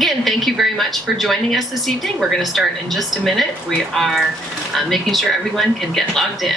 Again, thank you very much for joining us this evening. We're going to start in just a minute. We are making sure everyone can get logged in.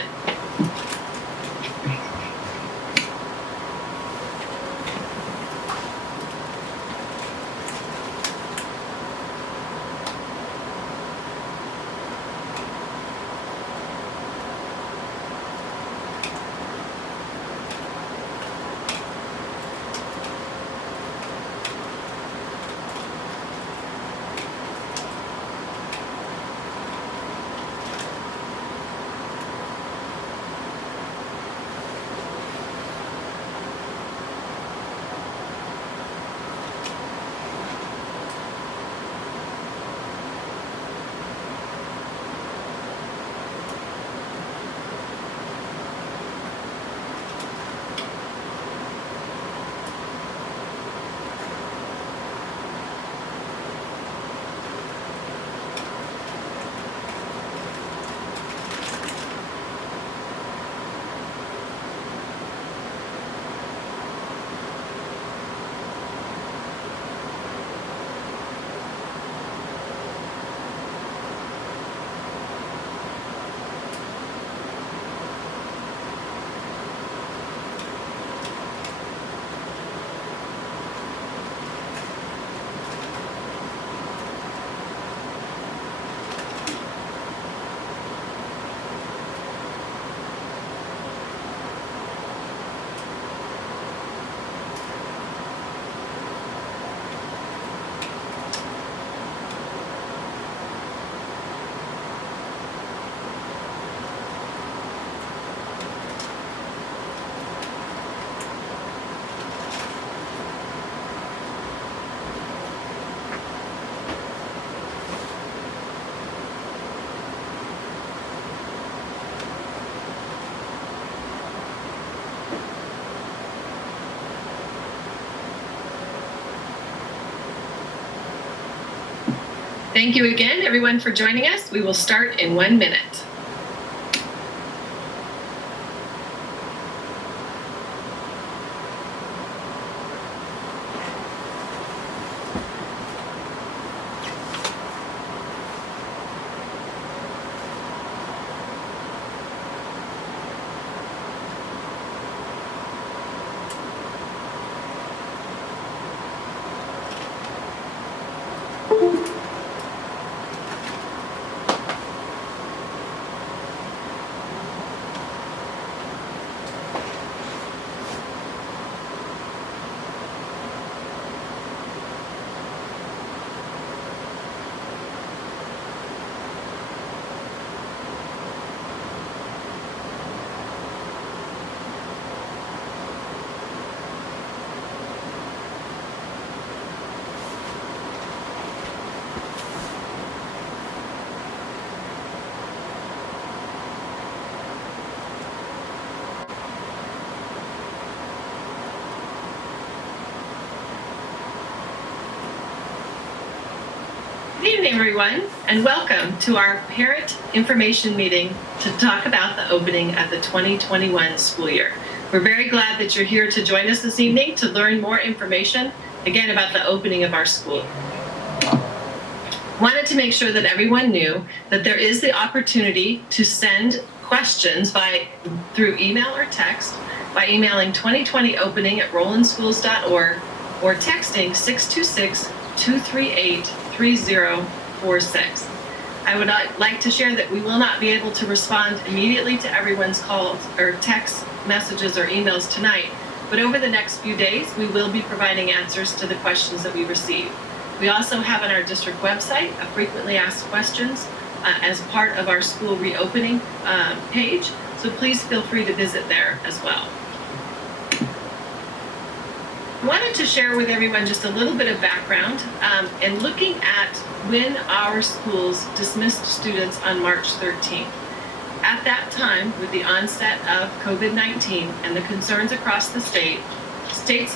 Thank you again, everyone, for joining us. We will start in 1 minute. Good evening, everyone, and welcome to our parent information meeting to talk about the opening of the 2021 school year. We're very glad that you're here to join us this evening to learn more information, again, about the opening of our school. Wanted to make sure that everyone knew that there is the opportunity to send questions through email or text by emailing 2020opening@rolandschools.org or texting 626-238-3046. I would like to share that we will not be able to respond immediately to everyone's calls or text messages or emails tonight, but over the next few days, we will be providing answers to the questions that we receive. We also have on our district website a frequently asked questions as part of our school reopening page, so please feel free to visit there as well. I wanted to share with everyone just a little bit of background and looking at when our schools dismissed students on March 13th. At that time, with the onset of COVID-19 and the concerns across the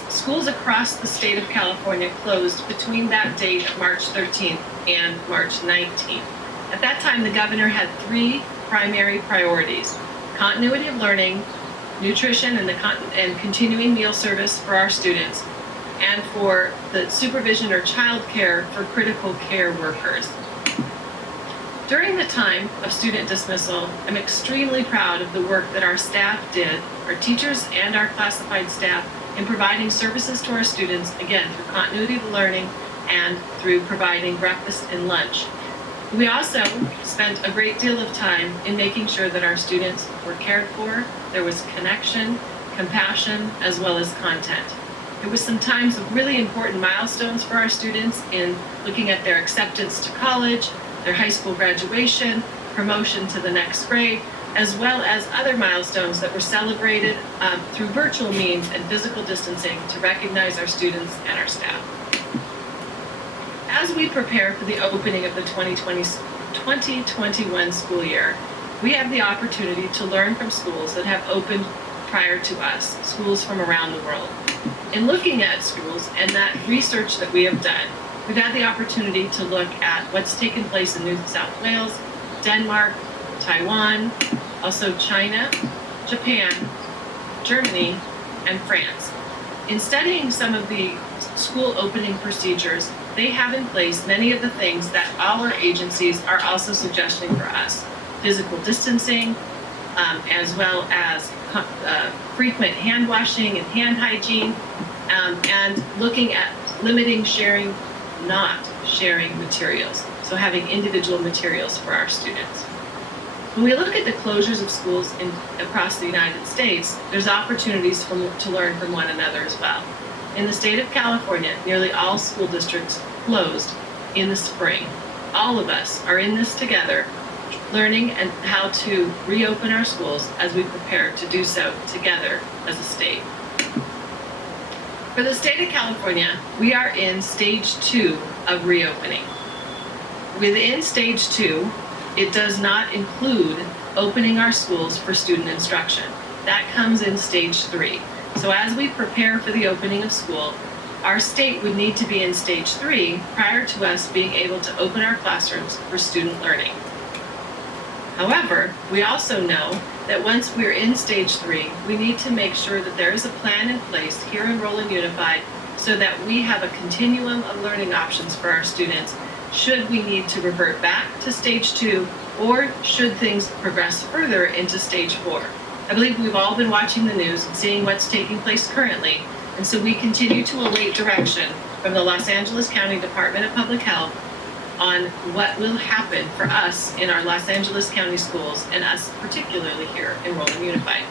schools across the state of California closed between that date of March 13th and March 19th. At that time, the governor had three primary priorities: continuity of learning, nutrition and continuing meal service for our students, and for the supervision or child care for critical care workers. During the time of student dismissal, I'm extremely proud of the work that our staff did, our teachers and our classified staff, in providing services to our students, again, through continuity of learning and through providing breakfast and lunch. We also spent a great deal of time in making sure that our students were cared for, there was connection, compassion, as well as content. There was some times of really important milestones for our students in looking at their acceptance to college, their high school graduation, promotion to the next grade, as well as other milestones that were celebrated through virtual means and physical distancing to recognize our students and our staff. As we prepare for the opening of the 2020-2021 school year, we have the opportunity to learn from schools that have opened prior to us, schools from around the world. In looking at schools and that research that we have done, we've had the opportunity to look at what's taken place in New South Wales, Denmark, Taiwan, also China, Japan, Germany, and France. In studying some of the school opening procedures, they have in place many of the things that all our agencies are also suggesting for us. Physical distancing, as well as frequent hand washing and hand hygiene, and looking at limiting sharing, not sharing materials. So having individual materials for our students. When we look at the closures of schools across the United States, there's opportunities to learn from one another as well. In the state of California, nearly all school districts closed in the spring. All of us are in this together, learning and how to reopen our schools as we prepare to do so together as a state. For the state of California, we are in stage 2 of reopening. Within stage 2, it does not include opening our schools for student instruction. That comes in stage 3. So as we prepare for the opening of school, our state would need to be in stage 3 prior to us being able to open our classrooms for student learning. However, we also know that once we're in stage 3, we need to make sure that there is a plan in place here in Roland Unified so that we have a continuum of learning options for our students should we need to revert back to stage 2 or should things progress further into stage 4. I believe we've all been watching the news and seeing what's taking place currently, and so we continue to await direction from the Los Angeles County Department of Public Health on what will happen for us in our Los Angeles County schools and us particularly here in Roland Unified.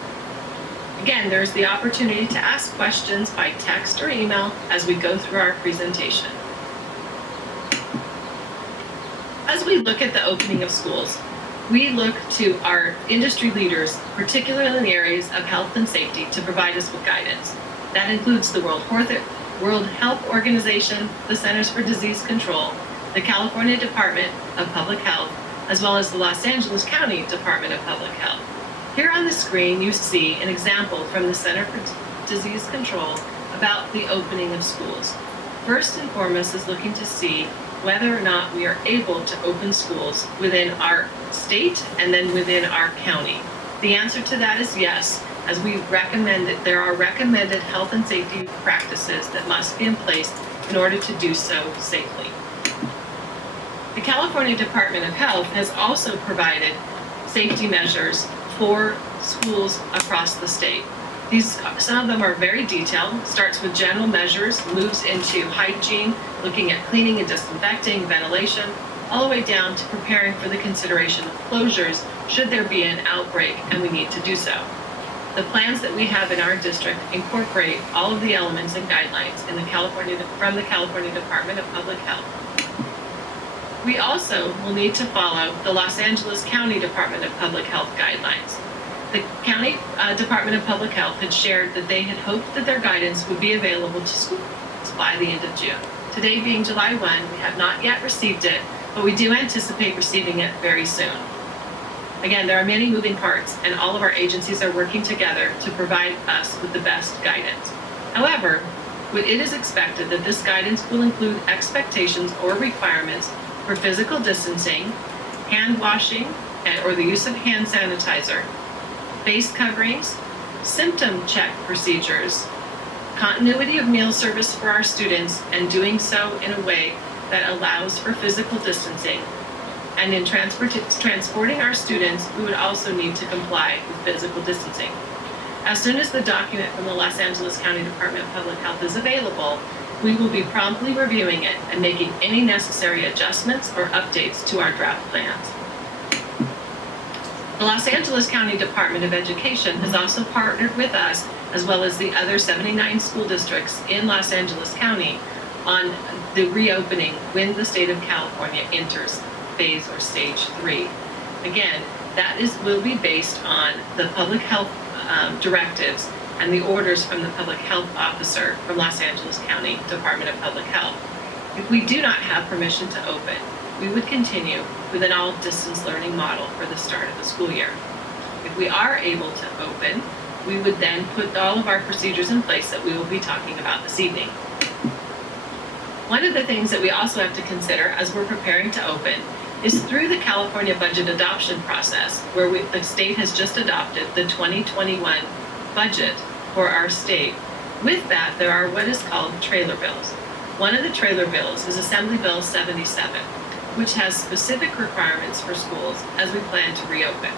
Again, there's the opportunity to ask questions by text or email as we go through our presentation. As we look at the opening of schools, we look to our industry leaders, particularly in the areas of health and safety, to provide us with guidance. That includes the World Health Organization, the Centers for Disease Control, the California Department of Public Health, as well as the Los Angeles County Department of Public Health. Here on the screen, you see an example from the Center for Disease Control about the opening of schools. First and foremost is looking to see whether or not we are able to open schools within our state and then within our county. The answer to that is yes, as we recommend that there are recommended health and safety practices that must be in place in order to do so safely. The California Department of Health has also provided safety measures for schools across the state. Some of them are very detailed, starts with general measures, moves into hygiene, looking at cleaning and disinfecting, ventilation, all the way down to preparing for the consideration of closures should there be an outbreak and we need to do so. The plans that we have in our district incorporate all of the elements and guidelines from the California Department of Public Health. We also will need to follow the Los Angeles County Department of Public Health guidelines. The County Department of Public Health had shared that they had hoped that their guidance would be available to schools by the end of June. Today being July 1, we have not yet received it, but we do anticipate receiving it very soon. Again, there are many moving parts, and all of our agencies are working together to provide us with the best guidance. However, it is expected that this guidance will include expectations or requirements for physical distancing, hand washing, or the use of hand sanitizer, face coverings, symptom check procedures, continuity of meal service for our students, and doing so in a way that allows for physical distancing. And in transporting our students, we would also need to comply with physical distancing. As soon as the document from the Los Angeles County Department of Public Health is available, we will be promptly reviewing it and making any necessary adjustments or updates to our draft plans. The Los Angeles County Department of Education has also partnered with us, as well as the other 79 school districts in Los Angeles County, on the reopening when the state of California enters phase or stage 3. Again, that will be based on the public health directives and the orders from the public health officer from Los Angeles County Department of Public Health. If we do not have permission to open, we would continue with an all distance learning model for the start of the school year. If we are able to open, we would then put all of our procedures in place that we will be talking about this evening. One of the things that we also have to consider as we're preparing to open is through the California budget adoption process, where the state has just adopted the 2021 budget for our state. With that, there are what is called trailer bills. One of the trailer bills is Assembly Bill 77, which has specific requirements for schools as we plan to reopen.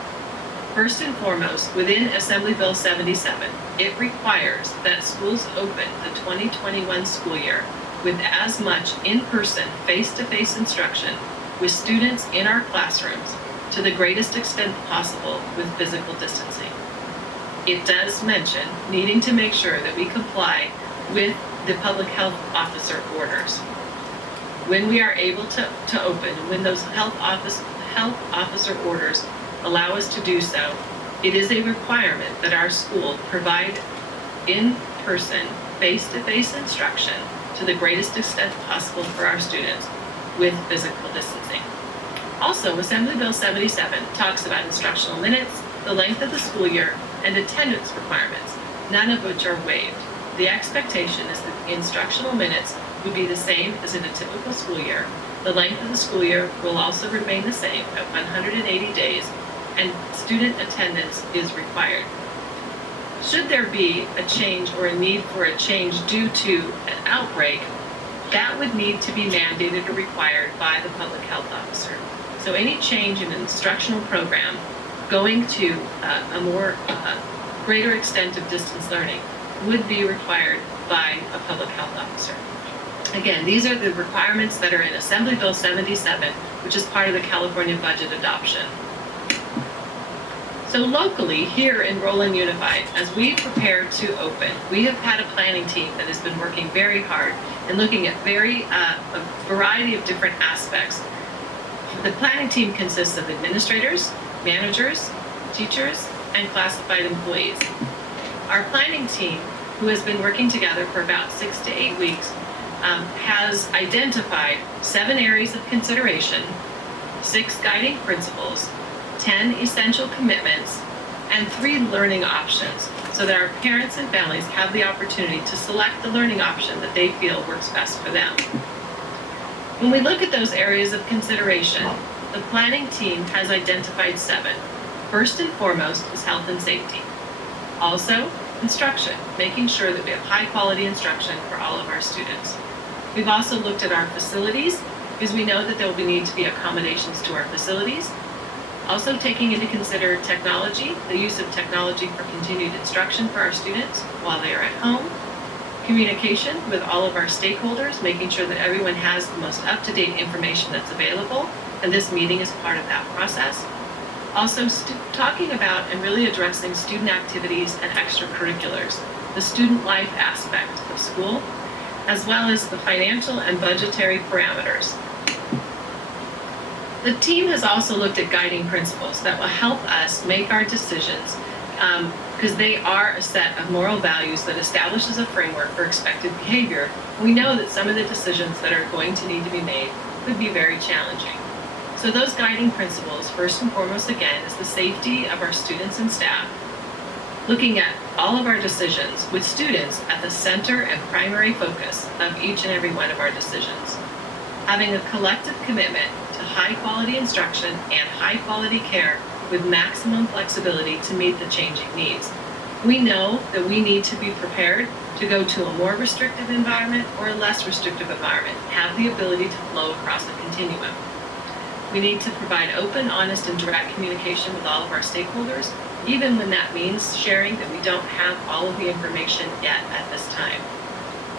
First and foremost, within Assembly Bill 77, it requires that schools open the 2021 school year with as much in-person, face-to-face instruction with students in our classrooms to the greatest extent possible with physical distancing. It does mention needing to make sure that we comply with the public health officer orders. When we are able to open, when those health officer orders allow us to do so, it is a requirement that our school provide in-person, face-to-face instruction to the greatest extent possible for our students with physical distancing. Also, Assembly Bill 77 talks about instructional minutes, the length of the school year, and attendance requirements, none of which are waived. The expectation is that the instructional minutes would be the same as in a typical school year. The length of the school year will also remain the same at 180 days, and student attendance is required. Should there be a change or a need for a change due to an outbreak, that would need to be mandated or required by the public health officer. So any change in an instructional program going to a more greater extent of distance learning would be required by a public health officer. Again, these are the requirements that are in Assembly Bill 77, which is part of the California budget adoption. So locally, here in Roland Unified, as we prepare to open, we have had a planning team that has been working very hard and looking at a variety of different aspects. The planning team consists of administrators, managers, teachers, and classified employees. Our planning team, who has been working together for about 6 to 8 weeks, has identified 7 areas of consideration, 6 guiding principles, 10 essential commitments, and 3 learning options, so that our parents and families have the opportunity to select the learning option that they feel works best for them. When we look at those areas of consideration, the planning team has identified 7. First and foremost is health and safety. Also, instruction, making sure that we have high quality instruction for all of our students. We've also looked at our facilities, because we know that there will need to be accommodations to our facilities. Also taking into consider technology, the use of technology for continued instruction for our students while they are at home. Communication with all of our stakeholders, making sure that everyone has the most up-to-date information that's available, and this meeting is part of that process. Also talking about and really addressing student activities and extracurriculars, the student life aspect of school, as well as the financial and budgetary parameters. The team has also looked at guiding principles that will help us make our decisions, because they are a set of moral values that establishes a framework for expected behavior. We know that some of the decisions that are going to need to be made could be very challenging. So those guiding principles, first and foremost, again, is the safety of our students and staff, looking at all of our decisions with students at the center and primary focus of each and every one of our decisions, having a collective commitment to high quality instruction and high quality care with maximum flexibility to meet the changing needs. We know that we need to be prepared to go to a more restrictive environment or a less restrictive environment, have the ability to flow across a continuum. We need to provide open, honest, and direct communication with all of our stakeholders, even when that means sharing that we don't have all of the information yet at this time.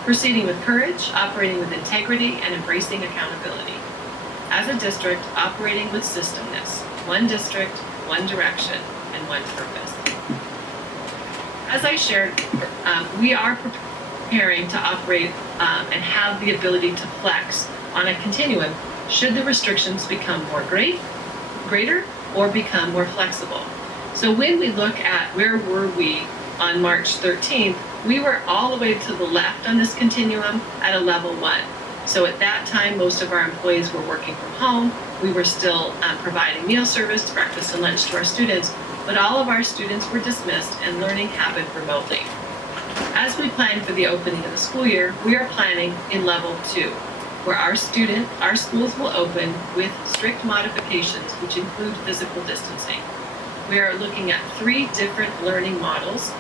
Proceeding with courage, operating with integrity, and embracing accountability. As a district, operating with systemness, one district, one direction, and one purpose. As I shared, we are preparing to operate and have the ability to flex on a continuum should the restrictions become greater or become more flexible. So when we look at where were we on March 13th, we were all the way to the left on this continuum at a level 1. So at that time, most of our employees were working from home. We were still providing meal service, breakfast and lunch to our students, but all of our students were dismissed and learning happened remotely. As we plan for the opening of the school year, we are planning in level 2, where our schools will open with strict modifications, which include physical distancing. We are looking at 3 different learning models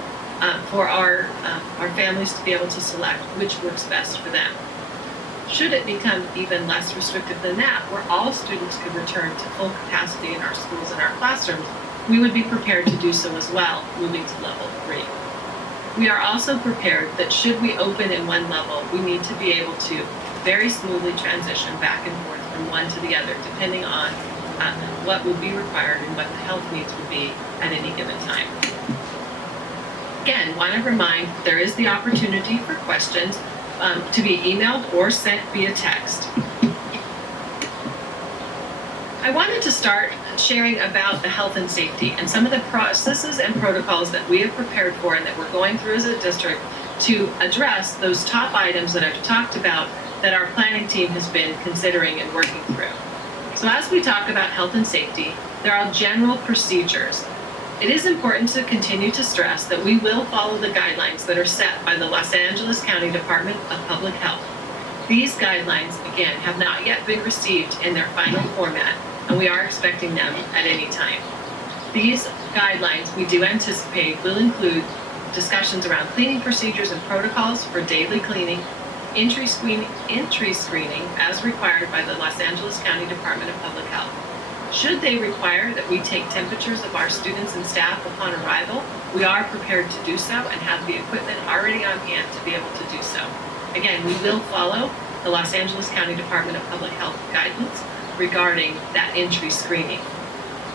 for our families to be able to select which works best for them. Should it become even less restrictive than that, where all students could return to full capacity in our schools and our classrooms, we would be prepared to do so as well, moving to level 3. We are also prepared that should we open in one level, we need to be able to very smoothly transition back and forth from one to the other, depending on what would be required and what the health needs would be at any given time. Again, want to remind there is the opportunity for questions to be emailed or sent via text. I wanted to start sharing about the health and safety and some of the processes and protocols that we have prepared for and that we're going through as a district to address those top items that I've talked about that our planning team has been considering and working through. So as we talk about health and safety, there are general procedures. It is important to continue to stress that we will follow the guidelines that are set by the Los Angeles County Department of Public Health. These guidelines, again, have not yet been received in their final format, and we are expecting them at any time. These guidelines, we do anticipate, will include discussions around cleaning procedures and protocols for daily cleaning, entry screening as required by the Los Angeles County Department of Public Health. Should they require that we take temperatures of our students and staff upon arrival, we are prepared to do so and have the equipment already on hand to be able to do so. Again, we will follow the Los Angeles County Department of Public Health guidance regarding that entry screening.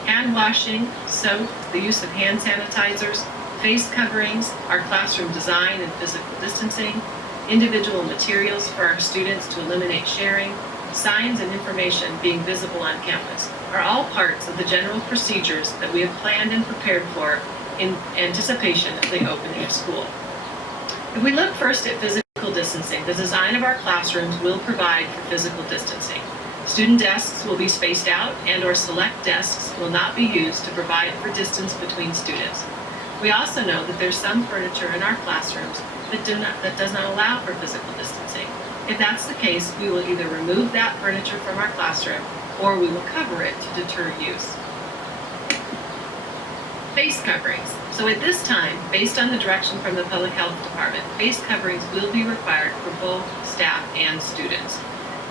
Hand washing, soap, the use of hand sanitizers, face coverings, our classroom design and physical distancing, individual materials for our students to eliminate sharing, signs and information being visible on campus are all parts of the general procedures that we have planned and prepared for in anticipation of the opening of school. If we look first at physical distancing, the design of our classrooms will provide for physical distancing. Student desks will be spaced out and/or select desks will not be used to provide for distance between students. We also know that there's some furniture in our classrooms that does not allow for physical distancing. If that's the case, we will either remove that furniture from our classroom or we will cover it to deter use. Face coverings. So at this time, based on the direction from the Public Health Department, face coverings will be required for both staff and students.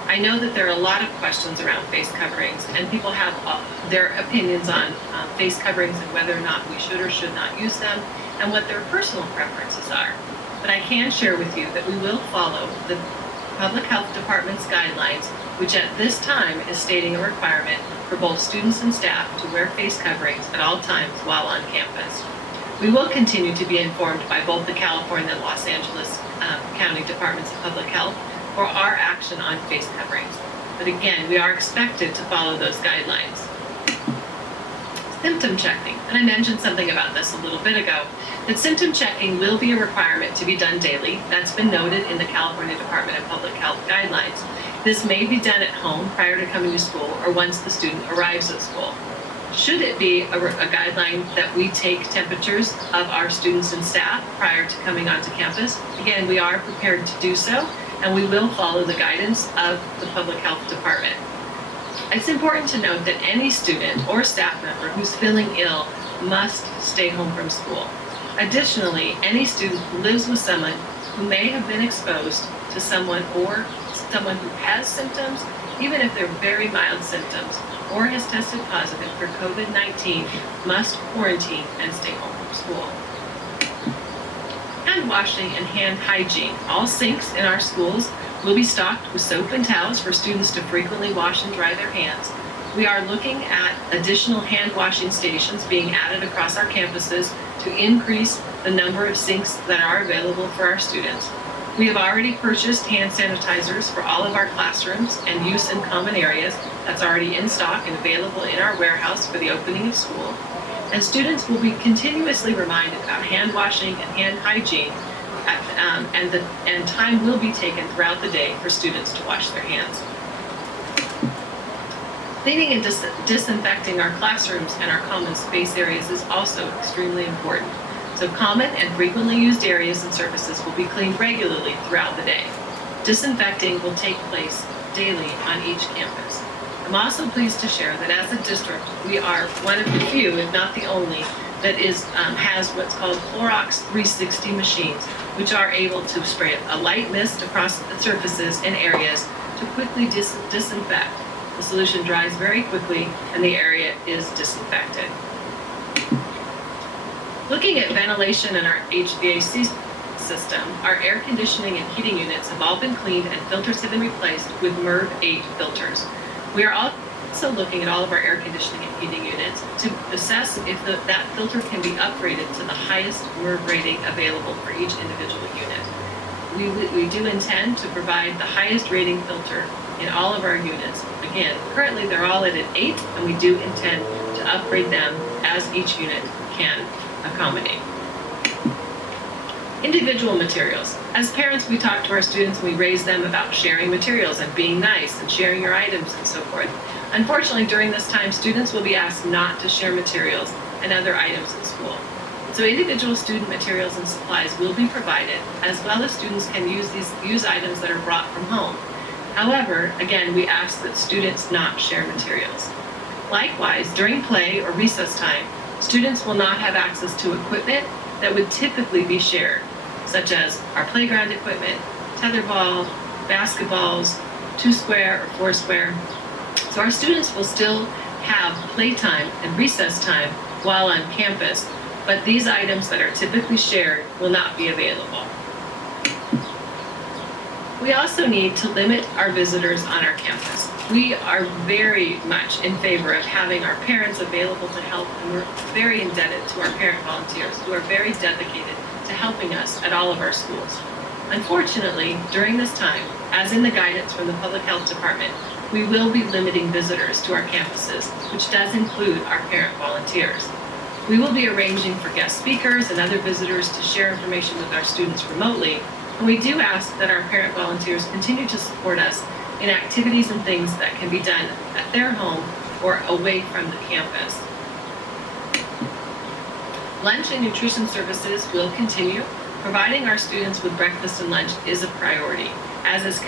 I know that there are a lot of questions around face coverings and people have their opinions on face coverings and whether or not we should or should not use them and what their personal preferences are. But I can share with you that we will follow the Public Health Department's guidelines, which at this time is stating a requirement for both students and staff to wear face coverings at all times while on campus. We will continue to be informed by both the California and Los Angeles County Departments of Public Health for our action on face coverings. But again, we are expected to follow those guidelines. Symptom checking, and I mentioned something about this a little bit ago, that symptom checking will be a requirement to be done daily. That's been noted in the California Department of Public Health guidelines. This may be done at home prior to coming to school or once the student arrives at school. Should it be a guideline that we take temperatures of our students and staff prior to coming onto campus, again, we are prepared to do so, and we will follow the guidance of the Public Health Department. It's important to note that any student or staff member who's feeling ill must stay home from school. Additionally, any student who lives with someone who may have been exposed to someone or someone who has symptoms, even if they're very mild symptoms, or has tested positive for COVID-19, must quarantine and stay home from school. Hand washing and hand hygiene. All sinks in our schools will be stocked with soap and towels for students to frequently wash and dry their hands. We are looking at additional hand washing stations being added across our campuses to increase the number of sinks that are available for our students. We have already purchased hand sanitizers for all of our classrooms and use in common areas. That's already in stock and available in our warehouse for the opening of school. And students will be continuously reminded about hand washing and hand hygiene, and time will be taken throughout the day for students to wash their hands. Cleaning and disinfecting our classrooms and our common space areas is also extremely important. So common and frequently used areas and surfaces will be cleaned regularly throughout the day. Disinfecting will take place daily on each campus. I'm also pleased to share that as a district, we are one of the few, if not the only, that has what's called Clorox 360 machines, which are able to spray a light mist across the surfaces and areas to quickly disinfect. The solution dries very quickly and the area is disinfected. Looking at ventilation in our HVAC system, our air conditioning and heating units have all been cleaned and filters have been replaced with MERV 8 filters. We are also looking at all of our air conditioning and heating units to assess if that filter can be upgraded to the highest MERV rating available for each individual unit. We do intend to provide the highest rating filter in all of our units. Again, currently they're all at an 8, and we do intend to upgrade them as each unit can accommodate. Individual materials. As parents, we talk to our students and we raise them about sharing materials and being nice and sharing your items and so forth. Unfortunately, during this time, students will be asked not to share materials and other items in school. So individual student materials and supplies will be provided, as well as students can use items that are brought from home. However, again, we ask that students not share materials. Likewise, during play or recess time, students will not have access to equipment that would typically be shared, such as our playground equipment, tetherball, basketballs, 2-square or 4-square. So our students will still have playtime and recess time while on campus, but these items that are typically shared will not be available. We also need to limit our visitors on our campus. We are very much in favor of having our parents available to help, and we're very indebted to our parent volunteers who are very dedicated to helping us at all of our schools. Unfortunately, during this time, as in the guidance from the Public Health Department, we will be limiting visitors to our campuses, which does include our parent volunteers. We will be arranging for guest speakers and other visitors to share information with our students remotely, and we do ask that our parent volunteers continue to support us in activities and things that can be done at their home or away from the campus. Lunch and nutrition services will continue. Providing our students with breakfast and lunch is a priority. As has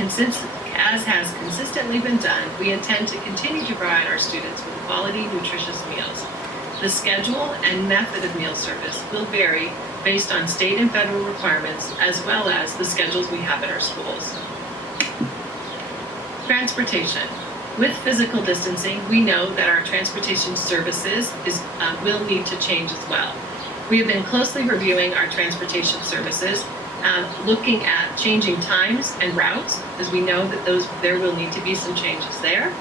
consistently been done, we intend to continue to provide our students with quality, nutritious meals. The schedule and method of meal service will vary based on state and federal requirements, as well as the schedules we have at our schools. Transportation. With physical distancing, we know that our transportation services will need to change as well. We have been closely reviewing our transportation services, looking at changing times and routes, as we know that there will need to be some changes there,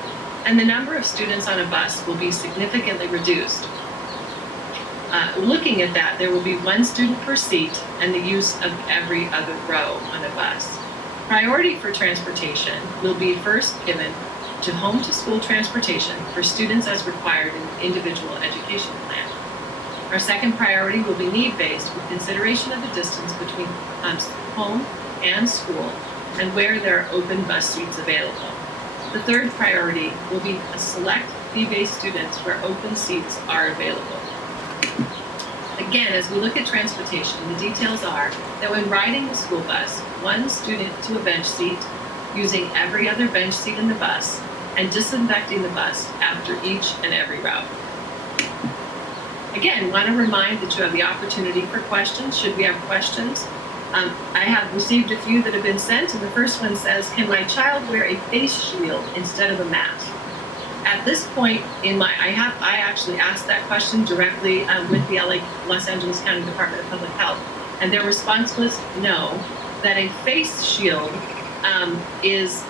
and the number of students on a bus will be significantly reduced. Looking at that, there will be 1 student per seat and the use of every other row on a bus. Priority for transportation will be first given to home-to-school transportation for students as required in the individual education plan. Our second priority will be need-based with consideration of the distance between home and school and where there are open bus seats available. The third priority will be a select fee-based students where open seats are available. Again, as we look at transportation, the details are that when riding the school bus, 1 student to a bench seat, using every other bench seat in the bus, and disinfecting the bus after each and every route. Again, want to remind that you have the opportunity for questions, should we have questions. I have received a few that have been sent, and the first one says, can my child wear a face shield instead of a mask? At this point I actually asked that question directly with the Los Angeles County Department of Public Health, and their response was no, that a face shield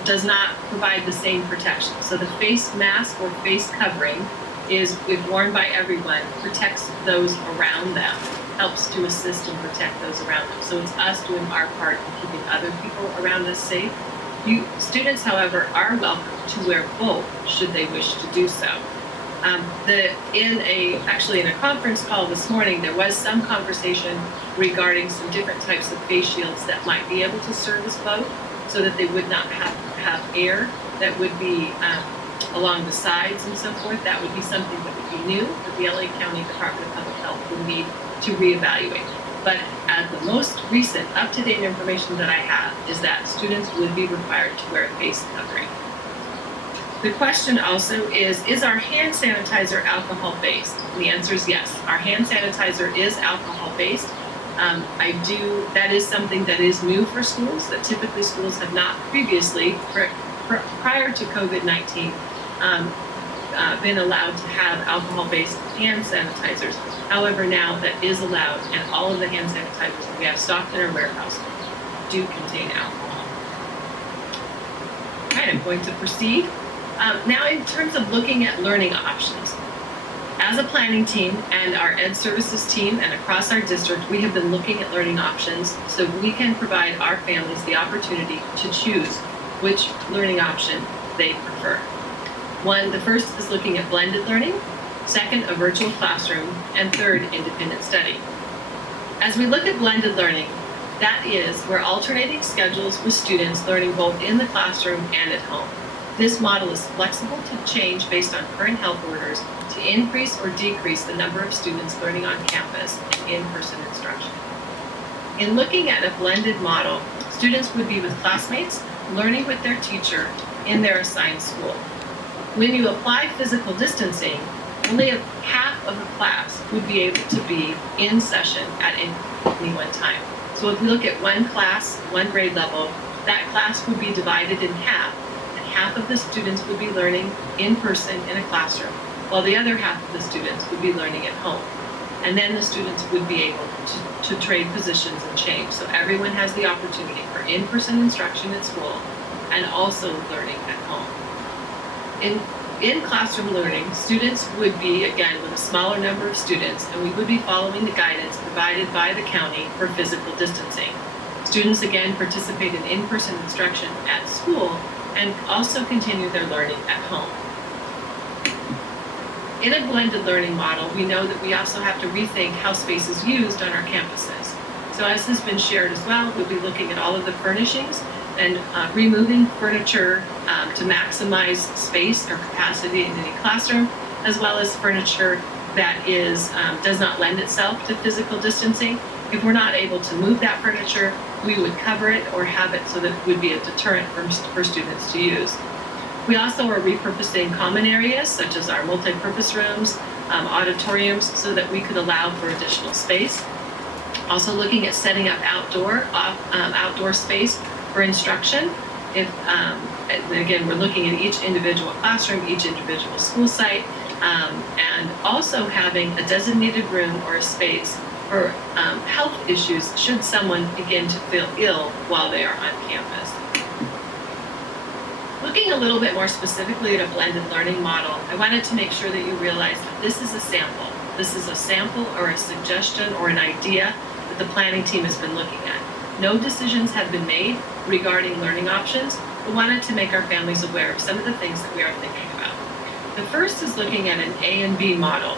does not provide the same protection. So the face mask or face covering is, if worn by everyone, protects those around them, helps to assist and protect those around them. So it's us doing our part in keeping other people around us safe. Students, however, are welcome to wear both should they wish to do so. In a conference call this morning, there was some conversation regarding some different types of face shields that might be able to service both, so that they would not have air that would be along the sides and so forth. That would be something that would be new that the LA County Department of Public Health would need to reevaluate. But at the most recent, up-to-date information that I have is that students would be required to wear a face covering. The question also is our hand sanitizer alcohol-based? And the answer is yes. Our hand sanitizer is alcohol-based. That is something that is new for schools, that typically schools have not previously, prior to COVID-19, been allowed to have alcohol-based hand sanitizers. However, now that is allowed, and all of the hand sanitizers that we have stocked in our warehouse do contain alcohol. All right, I'm going to proceed. Now, in terms of looking at learning options, as a planning team and our Ed Services team and across our district, we have been looking at learning options so we can provide our families the opportunity to choose which learning option they prefer. The first is looking at blended learning, second, a virtual classroom, and third, independent study. As we look at blended learning, that is, we're alternating schedules with students learning both in the classroom and at home. This model is flexible to change based on current health orders to increase or decrease the number of students learning on campus in in-person instruction. In looking at a blended model, students would be with classmates, learning with their teacher in their assigned school. When you apply physical distancing, only half of the class would be able to be in session at any one time. So if we look at one class, one grade level, that class would be divided in half. Half of the students would be learning in person in a classroom, while the other half of the students would be learning at home. And then the students would be able to trade positions and change. So everyone has the opportunity for in-person instruction at school and also learning at home. In classroom learning, students would be, again, with a smaller number of students, and we would be following the guidance provided by the county for physical distancing. Students, again, participate in in-person instruction at school and also continue their learning at home. In a blended learning model, we know that we also have to rethink how space is used on our campuses. So as has been shared as well, we'll be looking at all of the furnishings and removing furniture to maximize space or capacity in any classroom, as well as furniture that does not lend itself to physical distancing. If we're not able to move that furniture, we would cover it or have it so that it would be a deterrent for students to use. We also are repurposing common areas such as our multi-purpose rooms, auditoriums, so that we could allow for additional space. Also looking at setting up outdoor space for instruction. Again, we're looking at each individual classroom, each individual school site, and also having a designated room or a space for health issues should someone begin to feel ill while they are on campus. Looking a little bit more specifically at a blended learning model, I wanted to make sure that you realize that this is a sample. This is a sample or a suggestion or an idea that the planning team has been looking at. No decisions have been made regarding learning options, but wanted to make our families aware of some of the things that we are thinking about. The first is looking at an A and B model,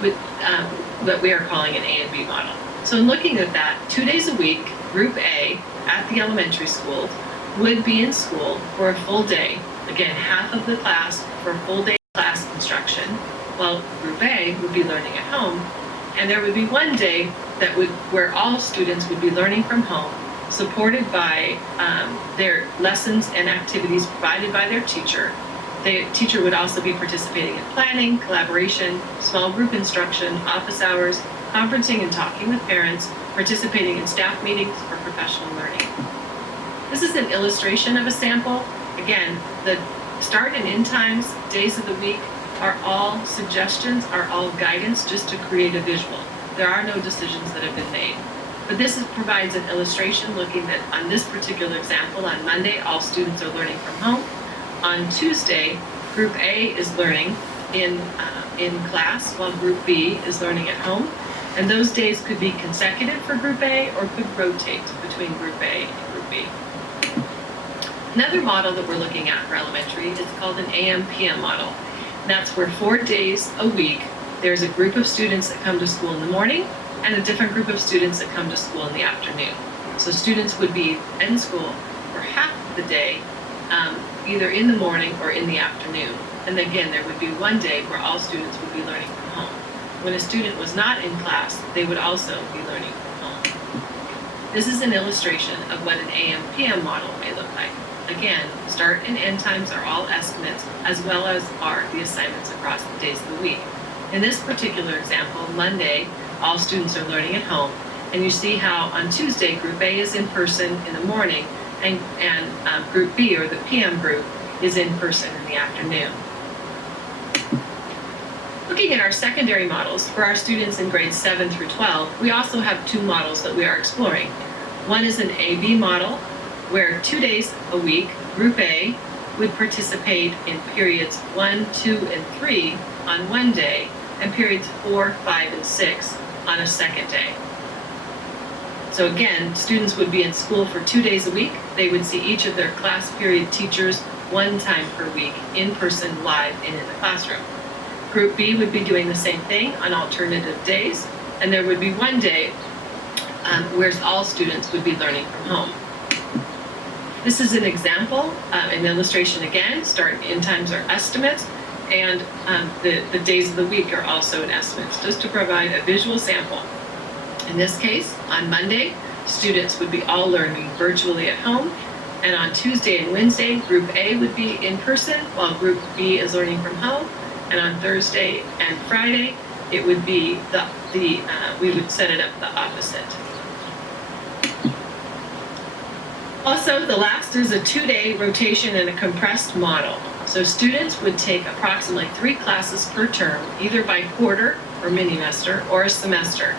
that we are calling an A and B model. So in looking at that, 2 days a week, Group A at the elementary school would be in school for a full day. Again, half of the class for a full day class instruction, while Group A would be learning at home. And there would be one day where all students would be learning from home, supported by their lessons and activities provided by their teacher, The teacher would also be participating in planning, collaboration, small group instruction, office hours, conferencing and talking with parents, participating in staff meetings, or professional learning. This is an illustration of a sample. Again, the start and end times, days of the week, are all suggestions, are all guidance just to create a visual. There are no decisions that have been made. But this provides an illustration looking at, on this particular example, on Monday, all students are learning from home. On Tuesday, Group A is learning in class, while Group B is learning at home. And those days could be consecutive for Group A or could rotate between Group A and Group B. Another model that we're looking at for elementary is called an AM-PM model. And that's where 4 days a week, there's a group of students that come to school in the morning and a different group of students that come to school in the afternoon. So students would be in school for half the day, either in the morning or in the afternoon. And again, there would be one day where all students would be learning from home. When a student was not in class, they would also be learning from home. This is an illustration of what an AM-PM model may look like. Again, start and end times are all estimates, as well as are the assignments across the days of the week. In this particular example, Monday, all students are learning at home, and you see how on Tuesday, Group A is in person in the morning, and Group B, or the PM group, is in person in the afternoon. Looking at our secondary models, for our students in grades 7 through 12, we also have two models that we are exploring. One is an AB model, where 2 days a week, Group A would participate in periods 1, 2, and 3 on one day, and periods 4, 5, and 6 on a second day. So again, students would be in school for 2 days a week. They would see each of their class period teachers one time per week, in person, live, and in the classroom. Group B would be doing the same thing on alternative days, and there would be one day where all students would be learning from home. This is an example, an illustration again. Start and end times are estimates, and the days of the week are also an estimate, just to provide a visual sample. In this case, on Monday, students would be all learning virtually at home, and on Tuesday and Wednesday, Group A would be in person, while Group B is learning from home, and on Thursday and Friday, it would be we would set it up the opposite. Also, the last is a 2-day rotation in a compressed model. So students would take approximately 3 classes per term, either by quarter or mini-semester or a semester.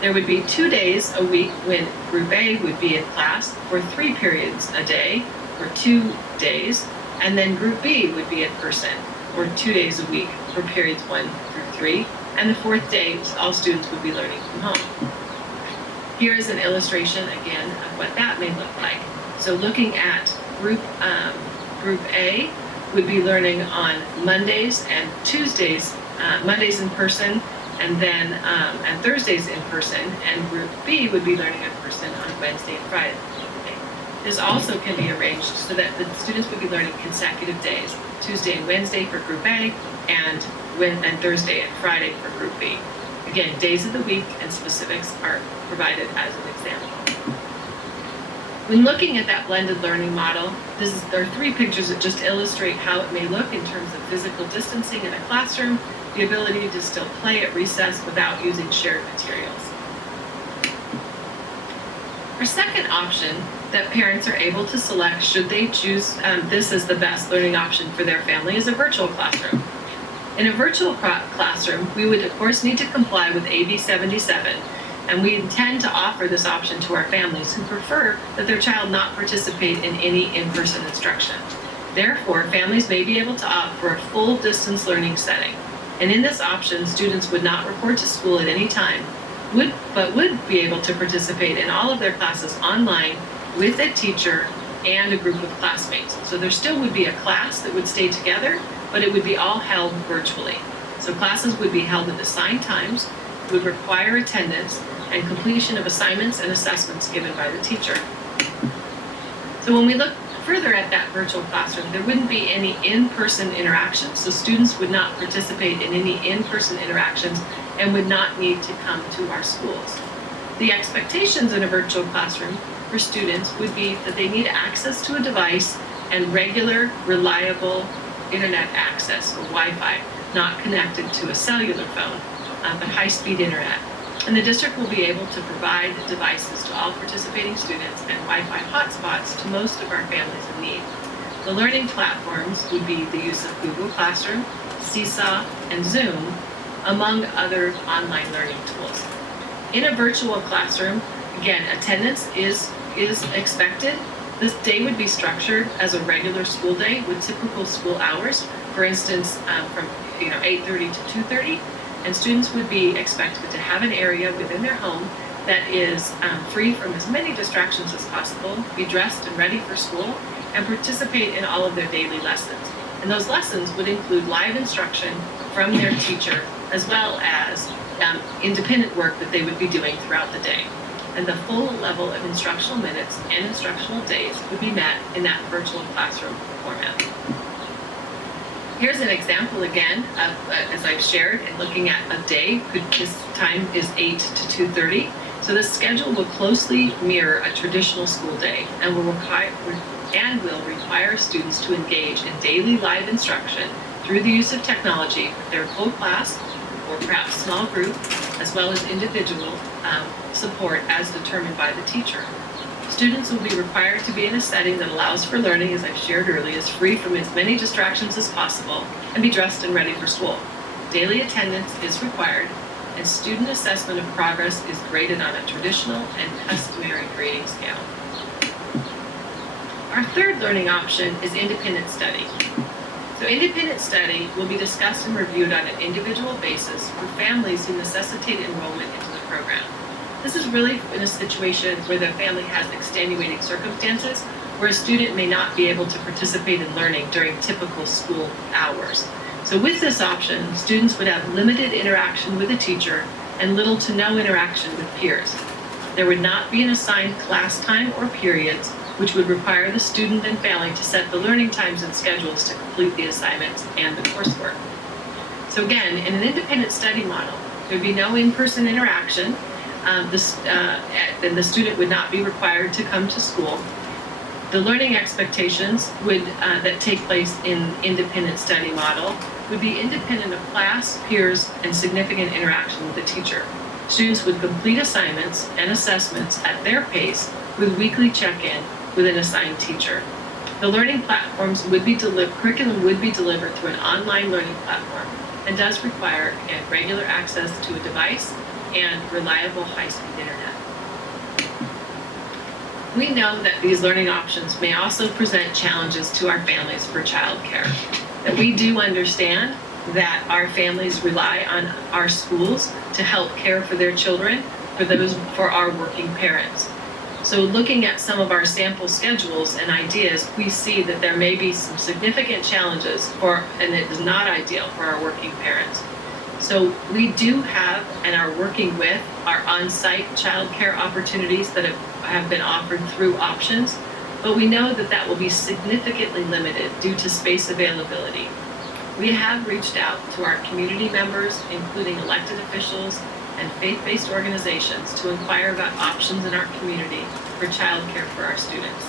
There would be 2 days a week when Group A would be in class for 3 periods a day for 2 days, and then Group B would be in person for 2 days a week for periods 1 through 3, and the 4th day, all students would be learning from home. Here is an illustration again of what that may look like. So looking at Group A would be learning on Mondays and Tuesdays, Mondays in person, and then and Thursdays in person, and Group B would be learning in person on Wednesday and Friday. This also can be arranged so that the students would be learning consecutive days, Tuesday and Wednesday for Group A, and Thursday and Friday for Group B. Again, days of the week and specifics are provided as an example. When looking at that blended learning model, there are 3 pictures that just illustrate how it may look in terms of physical distancing in a classroom, the ability to still play at recess without using shared materials. Our second option that parents are able to select should they choose this as the best learning option for their family is a virtual classroom. In a virtual classroom, we would of course need to comply with AB 77, and we intend to offer this option to our families who prefer that their child not participate in any in-person instruction. Therefore, families may be able to opt for a full distance learning setting. And in this option, students would not report to school at any time, but would be able to participate in all of their classes online with a teacher and a group of classmates. So there still would be a class that would stay together, but it would be all held virtually. So classes would be held at assigned times, would require attendance, and completion of assignments and assessments given by the teacher. So when we look further at that virtual classroom, there wouldn't be any in-person interactions, so students would not participate in any in-person interactions and would not need to come to our schools. The expectations in a virtual classroom for students would be that they need access to a device and regular, reliable internet access or Wi-Fi, not connected to a cellular phone, but high-speed internet. And the district will be able to provide devices to all participating students and Wi-Fi hotspots to most of our families in need. The learning platforms would be the use of Google Classroom, Seesaw, and Zoom, among other online learning tools. In a virtual classroom, again, attendance is expected. This day would be structured as a regular school day with typical school hours, for instance, from 8:30 to 2:30, and students would be expected to have an area within their home that is free from as many distractions as possible, be dressed and ready for school, and participate in all of their daily lessons. And those lessons would include live instruction from their teacher, as well as independent work that they would be doing throughout the day. And the full level of instructional minutes and instructional days would be met in that virtual classroom format. Here's an example again of, as I've shared, and looking at a day, this time is 8 to 2:30. So the schedule will closely mirror a traditional school day and will require students to engage in daily live instruction through the use of technology with their full class or perhaps small group, as well as individual support as determined by the teacher. Students will be required to be in a setting that allows for learning, as I've shared earlier, is free from as many distractions as possible, and be dressed and ready for school. Daily attendance is required, and student assessment of progress is graded on a traditional and customary grading scale. Our third learning option is independent study. So independent study will be discussed and reviewed on an individual basis for families who necessitate enrollment into the program. This is really in a situation where the family has extenuating circumstances, where a student may not be able to participate in learning during typical school hours. So with this option, students would have limited interaction with a teacher and little to no interaction with peers. There would not be an assigned class time or periods, which would require the student and family to set the learning times and schedules to complete the assignments and the coursework. So again, in an independent study model, there would be no in-person interaction. Then the student would not be required to come to school. The learning expectations that take place in independent study model would be independent of class, peers, and significant interaction with the teacher. Students would complete assignments and assessments at their pace with weekly check-in with an assigned teacher. The learning platforms curriculum would be delivered through an online learning platform and does require regular access to a device and reliable high-speed internet. We know that these learning options may also present challenges to our families for childcare. That we do understand that our families rely on our schools to help care for their children, for our working parents. So looking at some of our sample schedules and ideas, we see that there may be some significant challenges and it is not ideal for our working parents. So we do have and are working with our on-site childcare opportunities that have been offered through options, but we know that that will be significantly limited due to space availability. We have reached out to our community members, including elected officials and faith-based organizations, to inquire about options in our community for childcare for our students.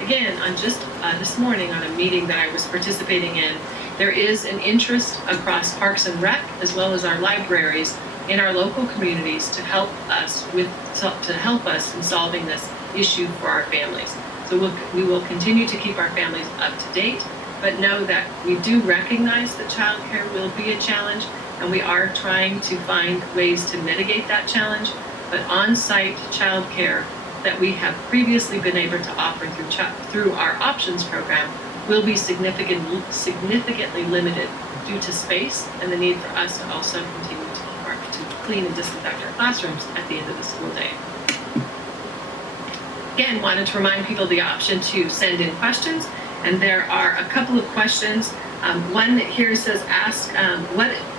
Again, on just this morning on a meeting that I was participating in, there is an interest across Parks and Rec, as well as our libraries in our local communities to help us in solving this issue for our families. So we will continue to keep our families up to date, but know that we do recognize that childcare will be a challenge, and we are trying to find ways to mitigate that challenge. But on-site childcare that we have previously been able to offer through our options program will be significantly limited due to space and the need for us to also continue to clean and disinfect our classrooms at the end of the school day. Again, wanted to remind people the option to send in questions, and there are a couple of questions. One that here says, ask,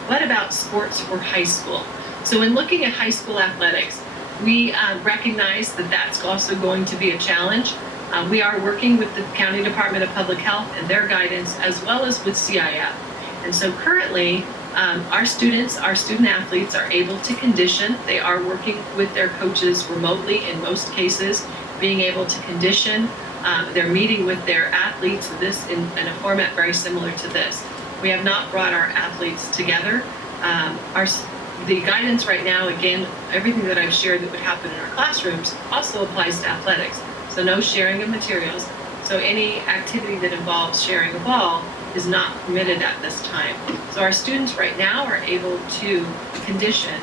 what about sports for high school? So in looking at high school athletics, we recognize that that's also going to be a challenge. We are working with the County Department of Public Health and their guidance, as well as with CIF. And so currently, our student athletes are able to condition. They are working with their coaches remotely in most cases, being able to condition They're meeting with their athletes in a format very similar to this. We have not brought our athletes together. The guidance right now, again, everything that I've shared that would happen in our classrooms also applies to athletics. So no sharing of materials. So any activity that involves sharing a ball is not permitted at this time. So our students right now are able to condition.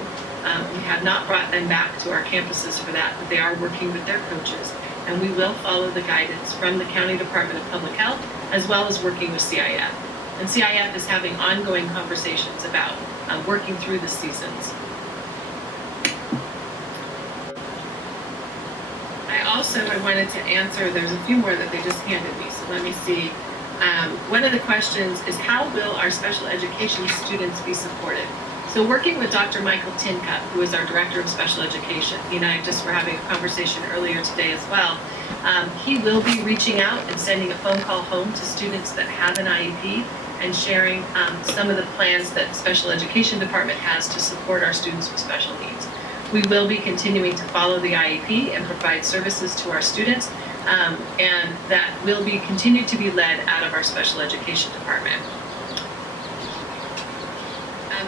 We have not brought them back to our campuses for that, but they are working with their coaches. And we will follow the guidance from the County Department of Public Health, as well as working with CIF. And CIF is having ongoing conversations about working through the seasons. I wanted to answer, there's a few more that they just handed me, so let me see. One of the questions is, how will our special education students be supported? So working with Dr. Michael Tincup, who is our Director of Special Education, he and I just were having a conversation earlier today as well. He will be reaching out and sending a phone call home to students that have an IEP and sharing some of the plans that the Special Education Department has to support our students with special needs. We will be continuing to follow the IEP and provide services to our students, and that will be continued to be led out of our Special Education Department.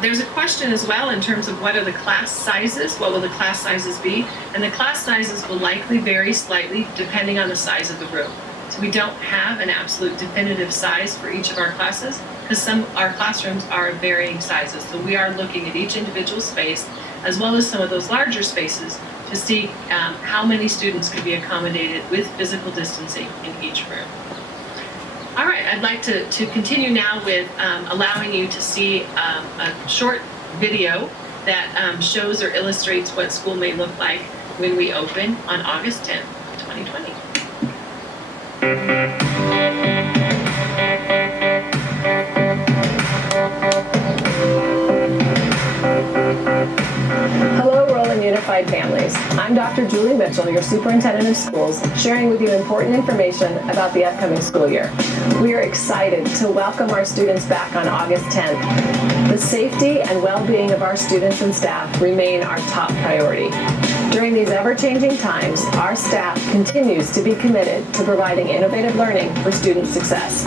There's a question as well in terms of what are the class sizes, what will the class sizes be? And the class sizes will likely vary slightly depending on the size of the room. So we don't have an absolute definitive size for each of our classes because our classrooms are of varying sizes. So we are looking at each individual space as well as some of those larger spaces to see how many students could be accommodated with physical distancing in each room. All right, I'd like to continue now with allowing you to see a short video that shows or illustrates what school may look like when we open on August 10th, 2020. Hello, Roland Unified families. I'm Dr. Julie Mitchell, your Superintendent of Schools, sharing with you important information about the upcoming school year. We are excited to welcome our students back on August 10th. The safety and well-being of our students and staff remain our top priority. During these ever-changing times, our staff continues to be committed to providing innovative learning for student success.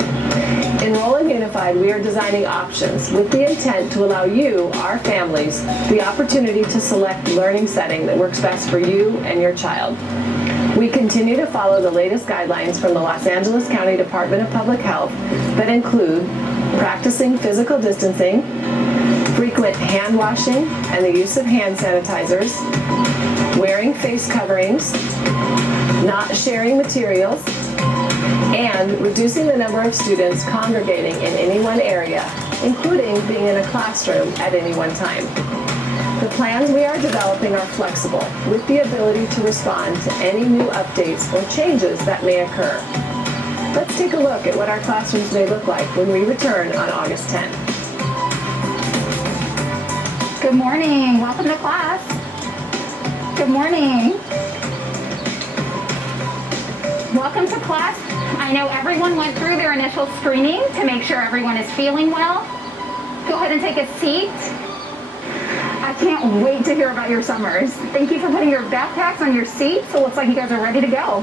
In Roland Unified, we are designing options with the intent to allow you, our families, the opportunity to select learning setting that works best for you and your child. We continue to follow the latest guidelines from the Los Angeles County Department of Public Health that include practicing physical distancing, frequent hand washing and the use of hand sanitizers, wearing face coverings, not sharing materials, and reducing the number of students congregating in any one area, including being in a classroom at any one time. The plans we are developing are flexible, with the ability to respond to any new updates or changes that may occur. Let's take a look at what our classrooms may look like when we return on August 10th. Good morning. Welcome to class. Good morning. Welcome to class. I know everyone went through their initial screening to make sure everyone is feeling well. Go ahead and take a seat. I can't wait to hear about your summers. Thank you for putting your backpacks on your seats, so it looks like you guys are ready to go.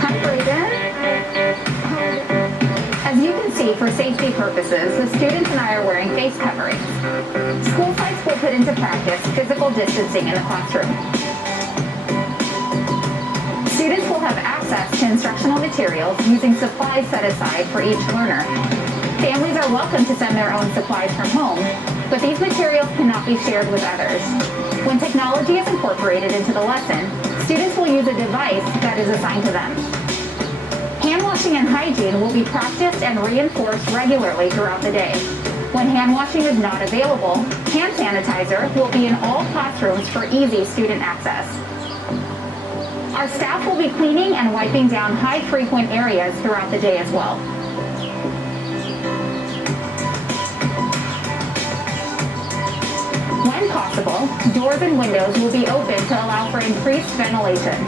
Hi, Brayden. As you can see, for safety purposes, the students and I are wearing face coverings. School sites will put into practice physical distancing in the classroom. Students will have access to instructional materials using supplies set aside for each learner. Families are welcome to send their own supplies from home, but these materials cannot be shared with others. When technology is incorporated into the lesson, students will use a device that is assigned to them. Hand washing and hygiene will be practiced and reinforced regularly throughout the day. When hand washing is not available, hand sanitizer will be in all classrooms for easy student access. Our staff will be cleaning and wiping down high-frequent areas throughout the day as well. When possible, doors and windows will be open to allow for increased ventilation.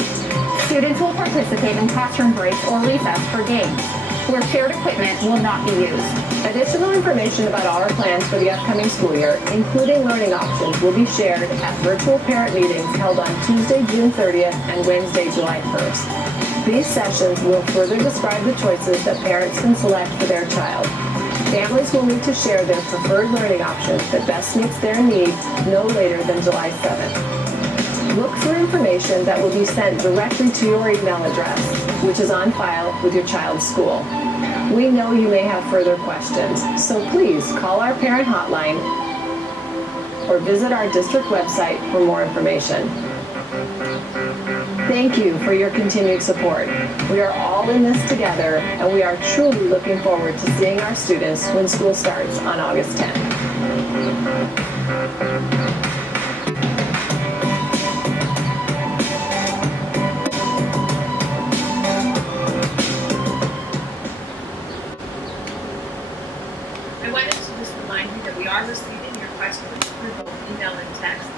Students will participate in classroom breaks or recess for games, where shared equipment will not be used. Additional information about our plans for the upcoming school year, including learning options, will be shared at virtual parent meetings held on Tuesday, June 30th and Wednesday, July 1st. These sessions will further describe the choices that parents can select for their child. Families will need to share their preferred learning options that best meets their needs no later than July 7th. Look for information that will be sent directly to your email address, which is on file with your child's school. We know you may have further questions, so please call our parent hotline or visit our district website for more information. Thank you for your continued support. We are all in this together, and we are truly looking forward to seeing our students when school starts on August 10th. I wanted to just remind you that we are receiving your questions through both email and text,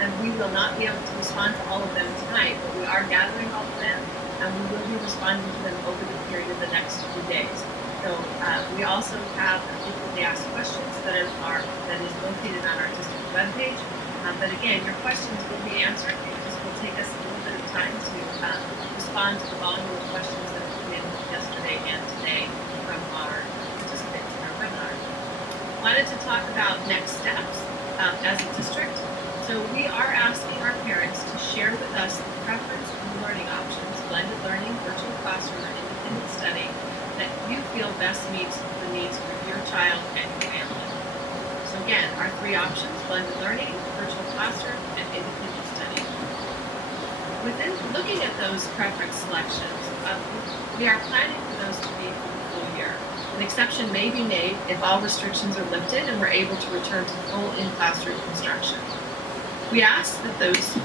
and we will not be able to respond to all of them tonight, but we are gathering all of them, and we will be responding to them over the period of the next few days. So we also have a frequently asked questions that is located on our district webpage. But again, your questions will be answered. It just will take us a little bit of time to respond to the volume of questions that have come in yesterday and today from our participants in our webinar. Wanted to talk about next steps as a district. So we are asking our parents to share with us the preference and learning options, blended learning, virtual classroom, or independent study that you feel best meets the needs for your child and your family. So again, our three options: blended learning, virtual classroom, and independent study. Within looking at those preference selections, we are planning for those to be for the full year. An exception may be made if all restrictions are lifted and we're able to return to full in-classroom instruction. We ask that those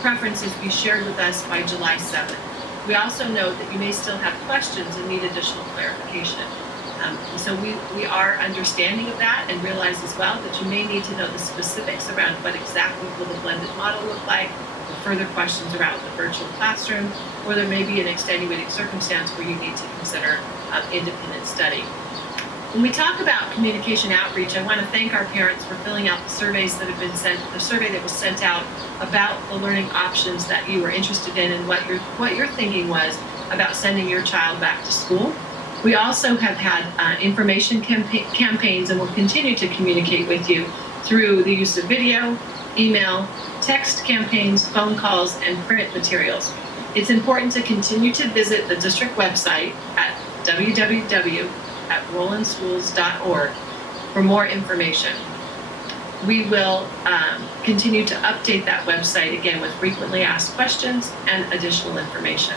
preferences be shared with us by July 7th. We also note that you may still have questions and need additional clarification. So we are understanding of that and realize as well that you may need to know the specifics around what exactly will the blended model look like, or further questions around the virtual classroom, or there may be an extenuating circumstance where you need to consider independent study. When we talk about communication outreach, I want to thank our parents for filling out the surveys that have been sent, the survey that was sent out about the learning options that you were interested in and what your thinking was about sending your child back to school. We also have had information campaigns and will continue to communicate with you through the use of video, email, text campaigns, phone calls, and print materials. It's important to continue to visit the district website at www.rolandschools.org for more information. We will continue to update that website again with frequently asked questions and additional information.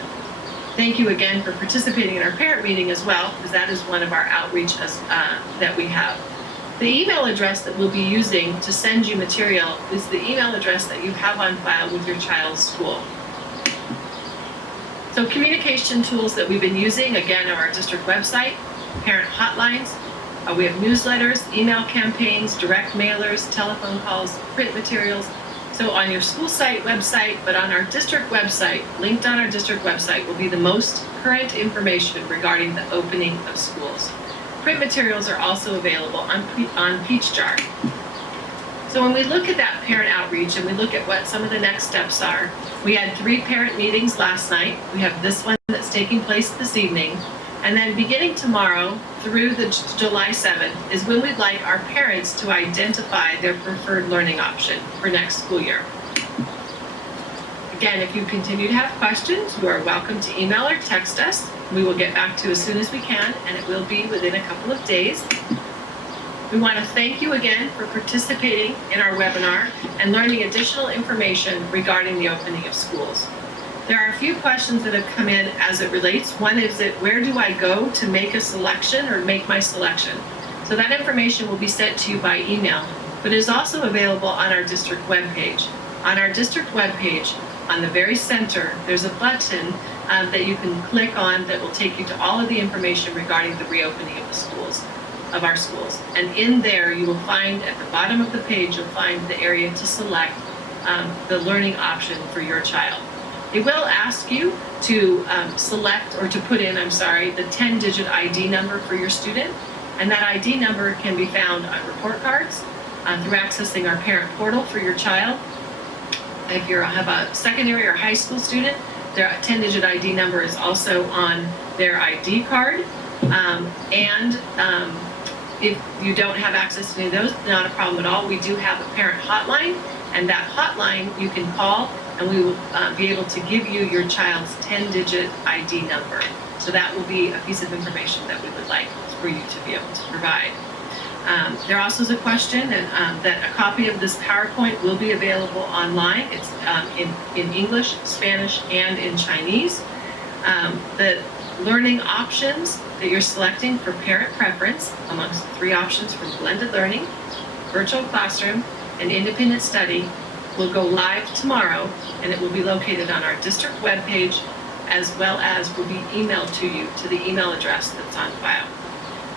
Thank you again for participating in our parent meeting as well, because that is one of our outreach that we have. The email address that we'll be using to send you material is the email address that you have on file with your child's school. So communication tools that we've been using, again, are our district website, parent hotlines. We have newsletters, email campaigns, direct mailers, telephone calls, print materials. So on your school site website, but on our district website, linked on our district website, will be the most current information regarding the opening of schools. Print materials are also available on PeachJar. So when we look at that parent outreach and we look at what some of the next steps are, we had 3 parent meetings last night. We have this one that's taking place this evening. And then beginning tomorrow through the July 7th is when we'd like our parents to identify their preferred learning option for next school year. Again, if you continue to have questions, you are welcome to email or text us. We will get back to you as soon as we can, and it will be within a couple of days. We want to thank you again for participating in our webinar and learning additional information regarding the opening of schools. There are a few questions that have come in as it relates. One is that where do I go to make a selection or make my selection? So that information will be sent to you by email, but is also available on our district webpage. On our district webpage, on the very center, there's a button that you can click on that will take you to all of the information regarding the reopening of the schools, of our schools. And in there, you will find at the bottom of the page, you'll find the area to select the learning option for your child. It will ask you to select or to put in, the 10-digit ID number for your student. And that ID number can be found on report cards, through accessing our parent portal for your child. If you have a secondary or high school student, Their 10-digit ID number is also on their ID card. If you don't have access to any of those, not a problem at all. We do have a parent hotline, and that hotline you can call, and we will be able to give you your child's 10-digit ID number. So that will be a piece of information that we would like for you to be able to provide. There also is a question that a copy of this PowerPoint will be available online. It's in English, Spanish, and in Chinese. The learning options that you're selecting for parent preference amongst the 3 options for blended learning, virtual classroom, and independent study will go live tomorrow, and it will be located on our district webpage, as well as will be emailed to you to the email address that's on file.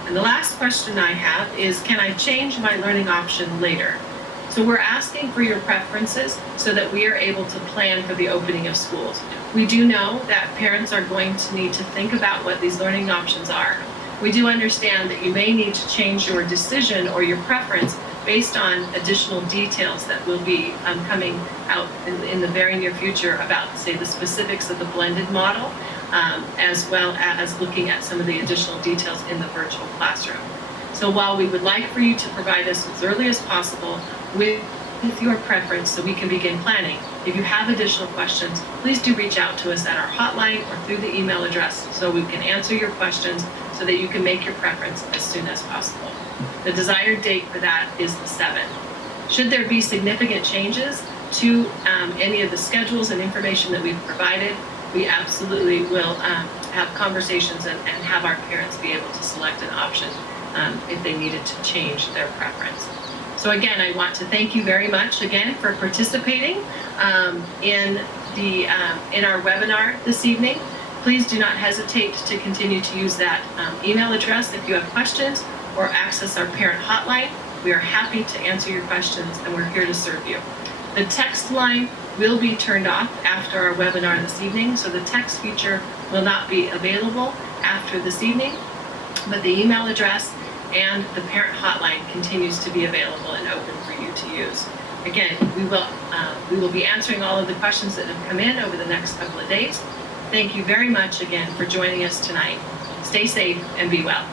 And the last question I have is, can I change my learning option later? So we're asking for your preferences so that we are able to plan for the opening of schools. We do know that parents are going to need to think about what these learning options are. We do understand that you may need to change your decision or your preference based on additional details that will be coming out in the very near future about, say, the specifics of the blended model, as well as looking at some of the additional details in the virtual classroom. So while we would like for you to provide us as early as possible with your preference so we can begin planning, if you have additional questions, please do reach out to us at our hotline or through the email address so we can answer your questions so that you can make your preference as soon as possible. The desired date for that is the 7th. Should there be significant changes to any of the schedules and information that we've provided, we absolutely will have conversations and have our parents be able to select an option if they needed to change their preference. So again, I want to thank you very much again for participating in our webinar this evening. Please do not hesitate to continue to use that email address if you have questions or access our parent hotline. We are happy to answer your questions, and we're here to serve you. The text line will be turned off after our webinar this evening, so the text feature will not be available after this evening, but the email address and the parent hotline continues to be available and open for you to use. Again, we will be answering all of the questions that have come in over the next couple of days. Thank you very much again for joining us tonight. Stay safe and be well.